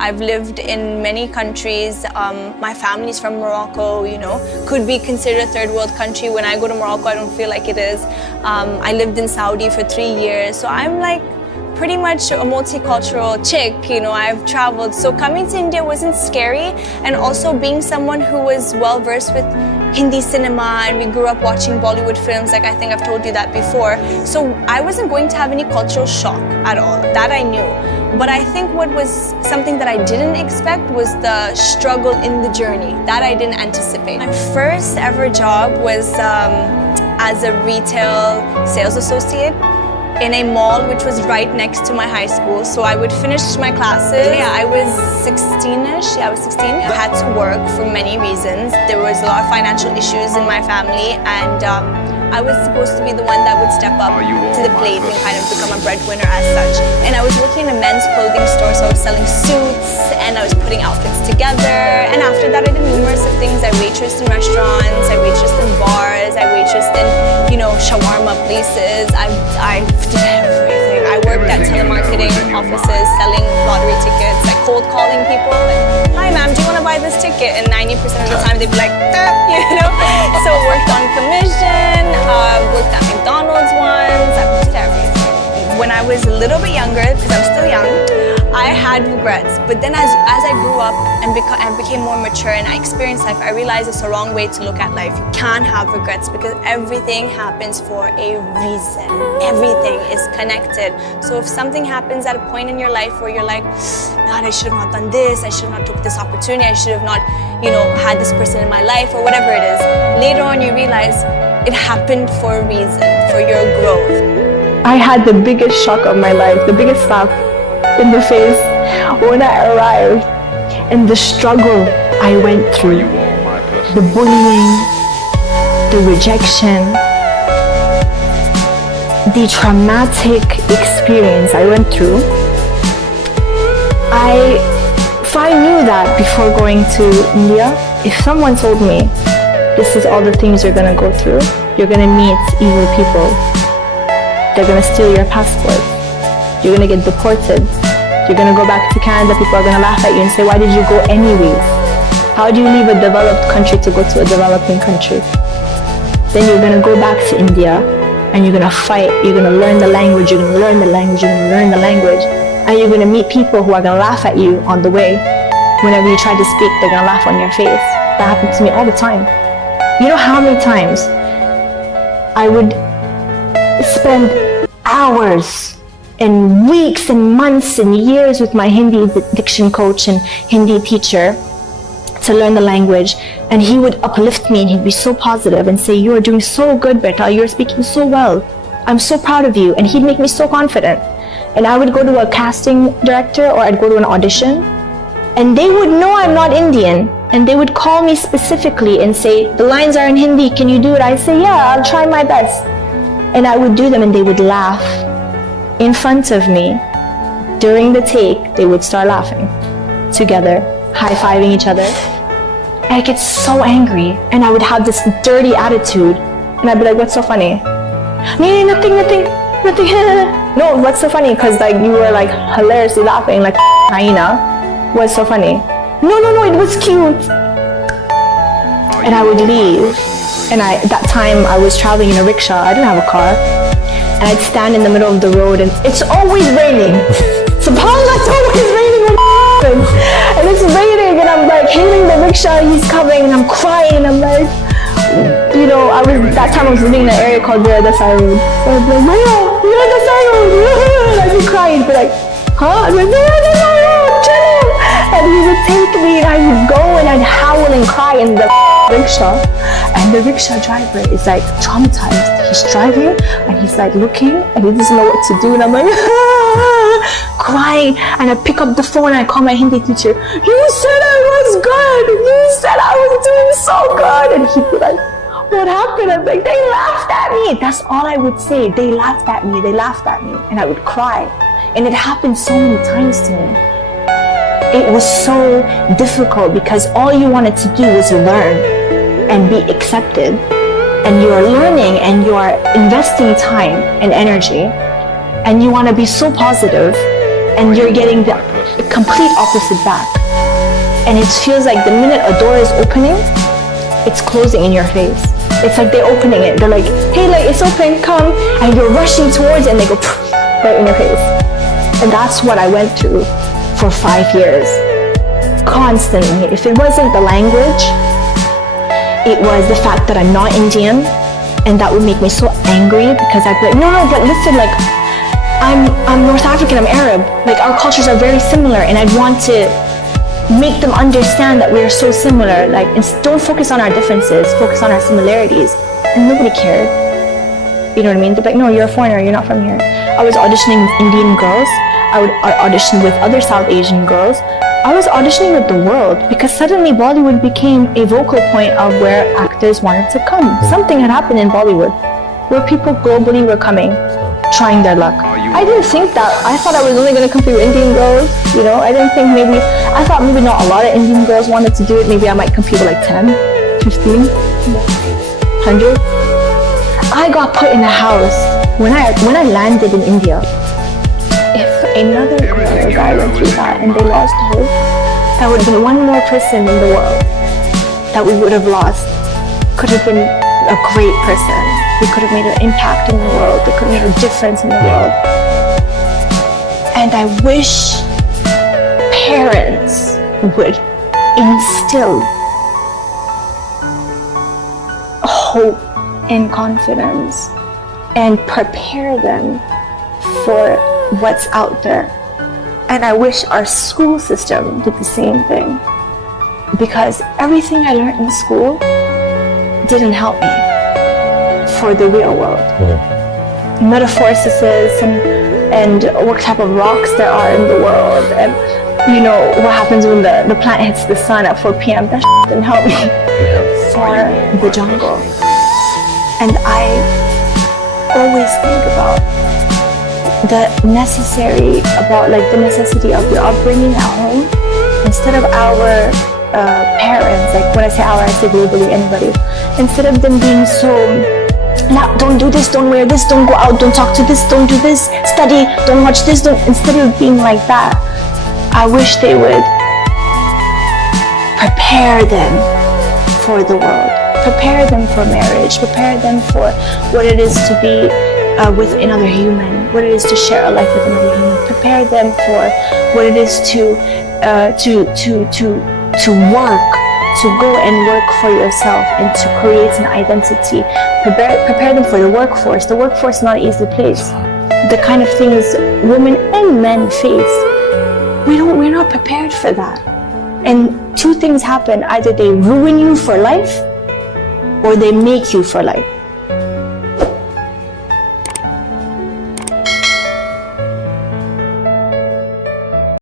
I've lived in many countries. My family's from Morocco, you know, could be considered a third world country. When I go to Morocco, I don't feel like it is. I lived in Saudi for 3 years, so I'm like pretty much a multicultural chick, you know, I've traveled. So coming to India wasn't scary, and also being someone who was well versed with Hindi cinema, and we grew up watching Bollywood films, like I think I've told you that before. So I wasn't going to have any cultural shock at all, that I knew. But I think what was something that I didn't expect was the struggle in the journey. That I didn't anticipate. My first ever job was as a retail sales associate in a mall which was right next to my high school. So I would finish my classes. Yeah, I was 16-ish. Yeah, I was 16. I had to work for many reasons. There was a lot of financial issues in my family, and I was supposed to be the one that would step up to the plate and kind of become a breadwinner as such. And I was working in a men's clothing store, so I was selling suits and I was putting outfits together. And after that, I did numerous of things. I waitressed in restaurants, I waitressed in bars, I waitressed in, you know, shawarma places. I did everything. I worked at telemarketing offices, selling lottery tickets, like cold calling people. Like, hi ma'am, do you want to buy this ticket? And 90% of the time they'd be like, you know. So worked on commission, worked at McDonald's once. I did everything. When I was a little bit younger, because I'm still young, I had regrets. But then as I grew up and became more mature and I experienced life, I realized it's the wrong way to look at life. You can't have regrets because everything happens for a reason. Everything is connected. So if something happens at a point in your life where you're like, God, I should have not done this, I should have not took this opportunity, I should have not, you know, had this person in my life or whatever it is, later on you realize it happened for a reason, for your growth. I had the biggest shock of my life, the biggest slap in the face when I arrived, and the struggle I went through, the bullying, the rejection, the traumatic experience I went through. If I knew that before going to India, if someone told me this is all the things you're gonna go through, you're gonna meet evil people, they're gonna steal your passport, you're gonna get deported, you're gonna go back to Canada, people are gonna laugh at you and say, why did you go anyways? How do you leave a developed country to go to a developing country? Then you're gonna go back to India and you're gonna fight, you're gonna learn the language, you're gonna learn the language, you're gonna learn the language, and you're gonna meet people who are gonna laugh at you on the way. Whenever you try to speak, they're gonna laugh on your face. That happened to me all the time. You know how many times I would spend hours and weeks and months and years with my Hindi diction coach and Hindi teacher to learn the language, and he would uplift me and he'd be so positive and say, you are doing so good, Beta, you're speaking so well, I'm so proud of you, and he'd make me so confident. And I would go to a casting director or I'd go to an audition, and they would know I'm not Indian, and they would call me specifically and say, the lines are in Hindi, can you do it? I'd say, yeah, I'll try my best. And I would do them and they would laugh in front of me. During the take, they would start laughing together, high-fiving each other. And I get so angry, and I would have this dirty attitude, and I'd be like, what's so funny? Nothing. No, what's so funny? Because like you were like hilariously laughing like hyena. What's so funny? No, it was cute. And I would leave. And that time I was traveling in a rickshaw. I didn't have a car. And I'd stand in the middle of the road, and it's always raining. SubhanAllah, it's always raining when happens. And it's raining, and I'm like hailing the rickshaw, he's coming, and I'm crying, and I'm like, you know, that time I was living in an area called the Road. So I'd be like, Maya, the Road. And I'd be crying, be like, huh? I'd be like, Road, chill. And he would take me, and I would go, and I'd howl and cry in the rickshaw. And the rickshaw driver is like traumatized. He's driving, and he's like looking, and he doesn't know what to do. And I'm like, crying. And I pick up the phone, and I call my Hindi teacher. You said I was good. You said I was doing so good. And he'd be like, what happened? I'm like, they laughed at me. That's all I would say. They laughed at me. They laughed at me. And I would cry. And it happened so many times to me. It was so difficult because all you wanted to do was learn and be accepted. And you are learning and you are investing time and energy. And you want to be so positive. And you're getting the complete opposite back. And it feels like the minute a door is opening, it's closing in your face. It's like they're opening it. They're like, hey, like, it's open, come. And you're rushing towards it and they go right in your face. And that's what I went through for 5 years. Constantly. If it wasn't the language, it was the fact that I'm not Indian, and that would make me so angry because I'd be like, no, but listen, like, I'm North African, I'm Arab. Like, our cultures are very similar, and I'd want to make them understand that we are so similar. Like, don't focus on our differences, focus on our similarities. And nobody cared. You know what I mean? They're like, no, you're a foreigner, you're not from here. I was auditioning with Indian girls. I would audition with other South Asian girls. I was auditioning with the world because suddenly Bollywood became a vocal point of where actors wanted to come. Something had happened in Bollywood where people globally were coming, trying their luck. I didn't think that. I thought I was only going to compete with Indian girls, you know. I thought maybe not a lot of Indian girls wanted to do it. Maybe I might compete with like 10, 15, 100. I got put in a house when I landed in India. If another girl or guy went through that and they lost hope, that would have been one more person in the world that we would have lost. Could have been a great person. They could have made an impact in the world. They could have made a difference in the world. And I wish parents would instill hope and confidence and prepare them for what's out there. And I wish our school system did the same thing, because everything I learned in school didn't help me for the real world. Metamorphosis and what type of rocks there are in the world, and you know what happens when the plant hits the sun at 4 p.m. That didn't help me for the jungle. And I always think about the necessity of your upbringing at home. Instead of our parents, like when I say our, I say globally, anybody, instead of them being so, now don't do this, don't wear this, don't go out, don't talk to this, don't do this, study, don't watch this, instead of being like that, I wish they would prepare them for the world, prepare them for marriage, prepare them for what it is to be with another human, what it is to share a life with another human, prepare them for what it is to work, to go and work for yourself and to create an identity. Prepare them for the workforce. The workforce is not an easy place. The kind of things women and men face, we're not prepared for that. And two things happen: either they ruin you for life or they make you for life.